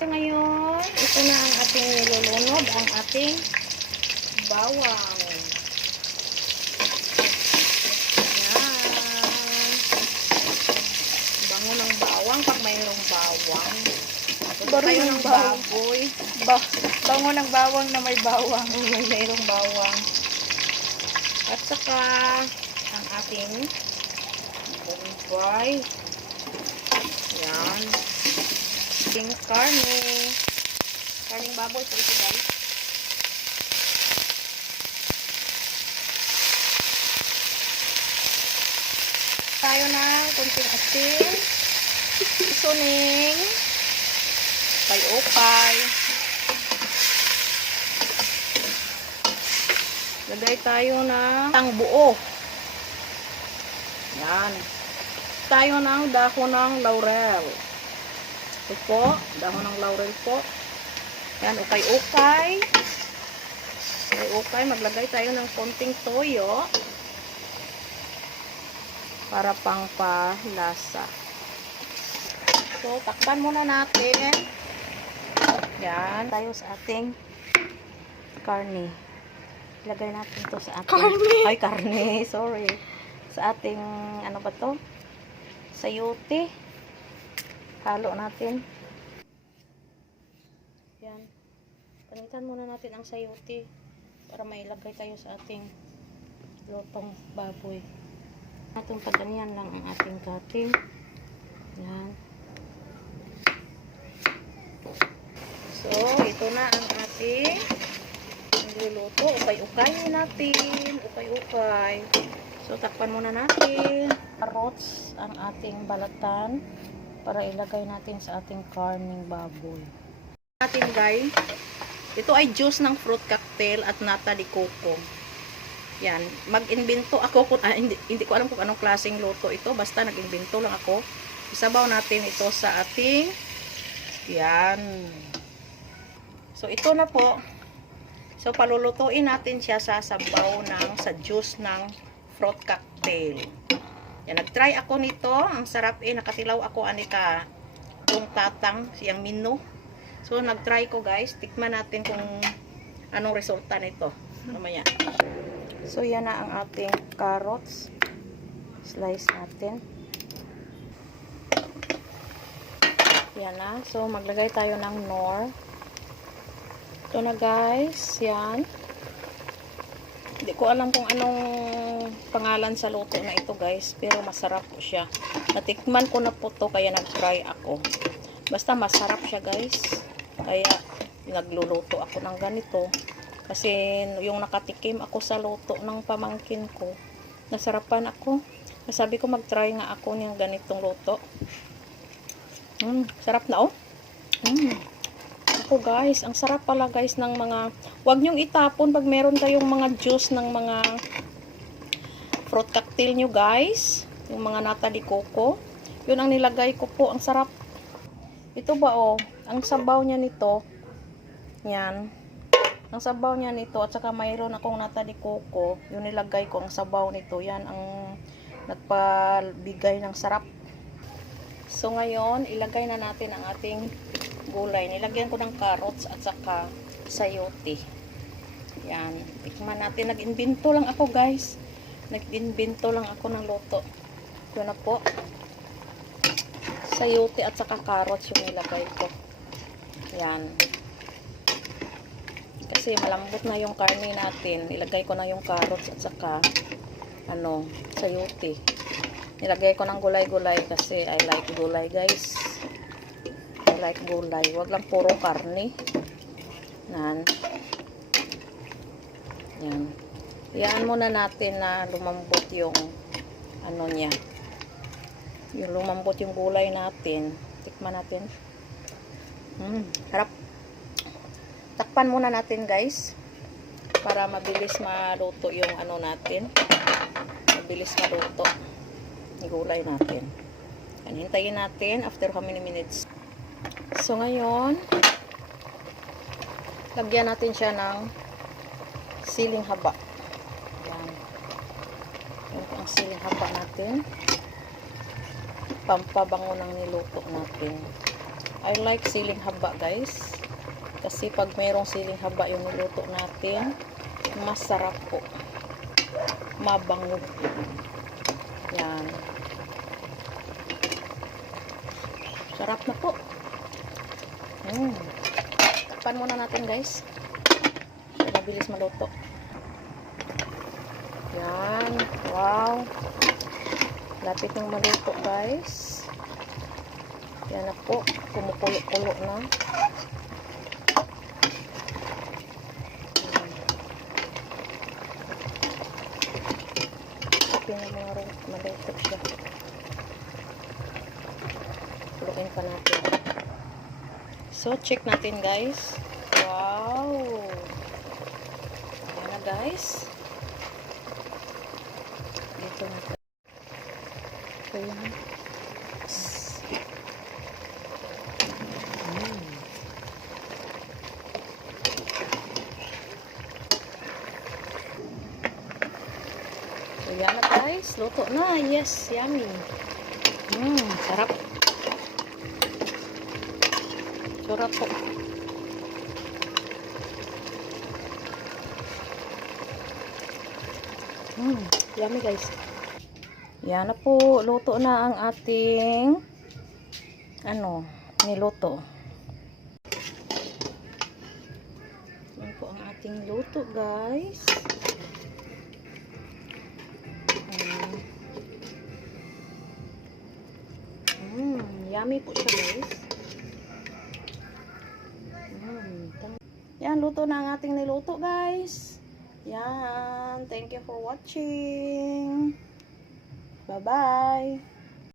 So ngayon, ito na ang ating nilulunod, ang ating bawang. Yan. Bango ng bawang pag mayroong bawang. Bango kayo ng baboy. Bango ng bawang na may bawang. Mayroong bawang. At saka ang ating bombay. Yan. Ating karne. Karning baboy po ito, guys. Tayo ng kunting asin. Suning. Ukay. Lagay tayo ng buo. Yan. Tayo ng dahon ng laurel. Ito po, dahon ng laurel po. Yan, ukay-ukay. Ukay-ukay, maglagay tayo ng konting toyo para pang palasa. So, takpan muna natin. Yan, tayo sa ating karne. Ilagay natin to sa ating karne, sorry. Sa ating, ano ba to? Sayote. Halo natin. Yan. Panitan muna natin ang sayote para mailagay tayo sa ating lutong baboy. Atong paganyan lang ang ating cutting. Yan. So, ito na ang ating niluluto. Ukay-ukay natin. Ukay-ukay. So, takpan muna natin. Carrots ang ating balatan para ilagay natin sa ating karning baboy. Natin guys, ito ay juice ng fruit cocktail at nata de coco. Yan, mag-invento ako kung hindi ko alam kung anong klaseng luto ito, basta nag-invento lang ako. Isabaw natin ito sa ating yan. So ito na po. So palulutuin natin siya sa sabaw sa juice ng fruit cocktail. Yan, nag-try ako nito. Ang sarap nakatilaw ako anika yung tatang, siyang menu. So, nag-try ko guys. Tikman natin kung anong resulta nito. Mamaya. So, yan na ang ating carrots. Slice natin. Yan na. So, maglagay tayo ng nor. Ito na guys. Yan. Hindi ko alam kung anong pangalan sa luto na ito guys, pero masarap po siya. Natikman ko na po to kaya nag-try ako. Basta masarap siya guys. Kaya nagluluto ako ng ganito. Kasi yung nakatikim ako sa luto ng pamangkin ko, nasarapan ako. Sabi ko mag-try nga ako ng ganitong luto. Sarap na oh. Guys, ang sarap pala guys ng mga, wag nyong itapon pag meron kayong mga juice ng mga fruit cocktail nyo guys, yung mga nata de coco, yun ang nilagay ko po. Ang sarap ito ba oh, ang sabaw nya nito, yan ang sabaw nya nito, at saka mayroon akong nata de coco, yun nilagay ko ang sabaw nito, yan ang nagpabigay ng sarap. So ngayon ilagay na natin ang ating gulay. Nilagyan ko ng carrots at saka sayote. Yan. Tikman natin. Nag-invento lang ako guys. Nag-invento lang ako ng luto. Ito na po. Sayote at saka carrots yung nilagay ko. Yan. Kasi malambot na yung karne natin. Nilagay ko na yung carrots at saka sayote. Nilagay ko ng gulay-gulay kasi I like gulay guys. Like gulay, wag lang puro karne. Yan. Iyaan muna natin na lumambot yung niya. Yung lumambot yung gulay natin. Tikman natin. Harap. Takpan muna natin guys para mabilis maluto yung natin. Mabilis maluto yung gulay natin. Hintayin natin after how many minutes. So ngayon, lagyan natin siya ng siling haba. Yan. Yan po ang siling haba natin. Pampabango ng niluto natin. I like siling haba, guys. Kasi pag mayroong siling haba yung niluto natin, masarap po. Mabango. Yan. Sarap na po. Takpan muna natin, guys. Mabilis maluto. Yan. Wow. Lapit ng maluto, guys. Yan na po. Kumukulo-kulo na. Lapit na mga maluto siya. Kuluin pa natin. So, check natin, guys. Wow. Yan na, guys. Dito na. So, yan. So, yan na, guys. Luto na. Yes, yummy. Sarap. Sarap po. Yummy, guys. Yan na po. Luto na ang ating niluto. Yan po ang ating luto, guys. Yummy po siya, guys. Yan, luto na ang ating niluto, guys. Yan. Thank you for watching. Bye-bye.